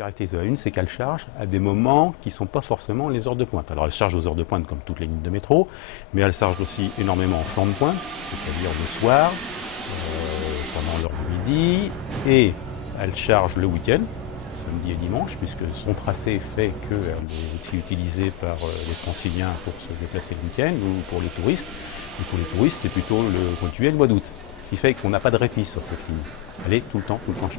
caractérise la une, c'est qu'elle charge à des moments qui ne sont pas forcément les heures de pointe. Alors elle charge aux heures de pointe comme toutes les lignes de métro, mais elle charge aussi énormément en flanc de pointe, c'est-à-dire le soir, pendant l'heure du midi, et elle charge le week-end, samedi et dimanche, puisque son tracé fait qu'elle est aussi utilisée par les franciliens pour se déplacer le week-end ou pour les touristes. Et pour les touristes, c'est plutôt le mois de juillet et le mois d'août. Ce qui fait qu'on n'a pas de répit sur cette ligne. Elle est tout le temps chargée.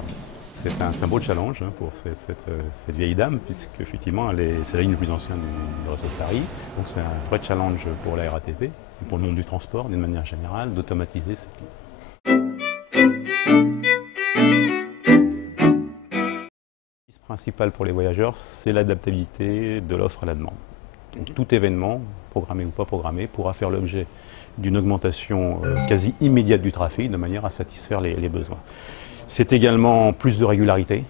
C'est un beau challenge pour cette vieille dame, puisque effectivement, c'est la ligne la plus ancienne du réseau de Paris. Donc c'est un vrai challenge pour la RATP et pour le monde du transport, d'une manière générale, d'automatiser cette ligne. Le principal pour les voyageurs, c'est l'adaptabilité de l'offre à la demande. Donc, tout événement, programmé ou pas programmé, pourra faire l'objet d'une augmentation quasi immédiate du trafic de manière à satisfaire les besoins. C'est également plus de régularité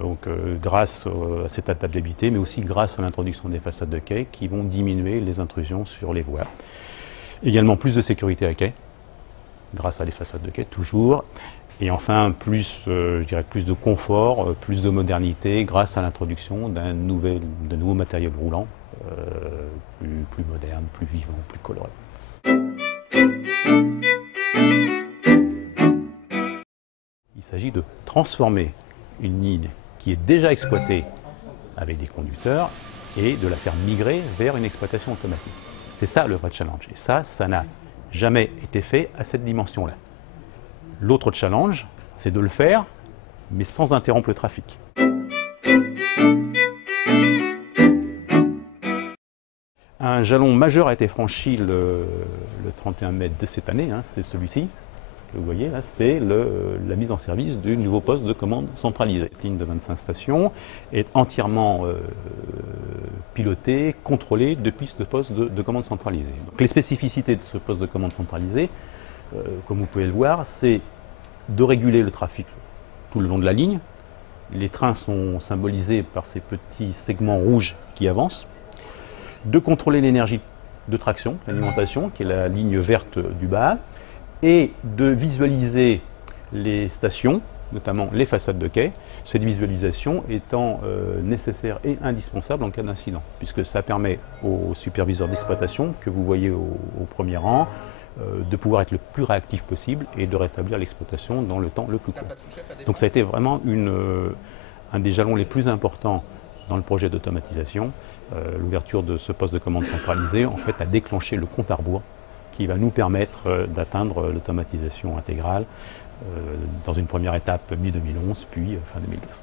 donc, grâce à cette adaptabilité, mais aussi grâce à l'introduction des façades de quai qui vont diminuer les intrusions sur les voies. Également plus de sécurité à quai, grâce à les façades de quai toujours. Et enfin, je dirais plus de confort, plus de modernité grâce à l'introduction d'un nouveau matériel roulant plus moderne, plus vivant, plus coloré. Il s'agit de transformer une ligne qui est déjà exploitée avec des conducteurs et de la faire migrer vers une exploitation automatique. C'est ça le vrai challenge. Et ça n'a jamais été fait à cette dimension-là. L'autre challenge, c'est de le faire, mais sans interrompre le trafic. Un jalon majeur a été franchi le 31 mai de cette année, c'est celui-ci. Que vous voyez là, c'est la mise en service du nouveau poste de commande centralisé. Cette ligne de 25 stations est entièrement pilotée, contrôlée depuis ce poste de commande centralisé. Donc, les spécificités de ce poste de commande centralisé, comme vous pouvez le voir, c'est de réguler le trafic tout le long de la ligne. Les trains sont symbolisés par ces petits segments rouges qui avancent. De contrôler l'énergie de traction, l'alimentation, qui est la ligne verte du bas, et de visualiser les stations, notamment les façades de quai, cette visualisation étant nécessaire et indispensable en cas d'incident, puisque ça permet aux superviseurs d'exploitation, que vous voyez au premier rang, de pouvoir être le plus réactif possible et de rétablir l'exploitation dans le temps le plus court. Donc ça a été vraiment un des jalons les plus importants dans le projet d'automatisation. L'ouverture de ce poste de commande centralisé en fait a déclenché le compte à rebours qui va nous permettre d'atteindre l'automatisation intégrale dans une première étape mi-2011 puis fin 2012.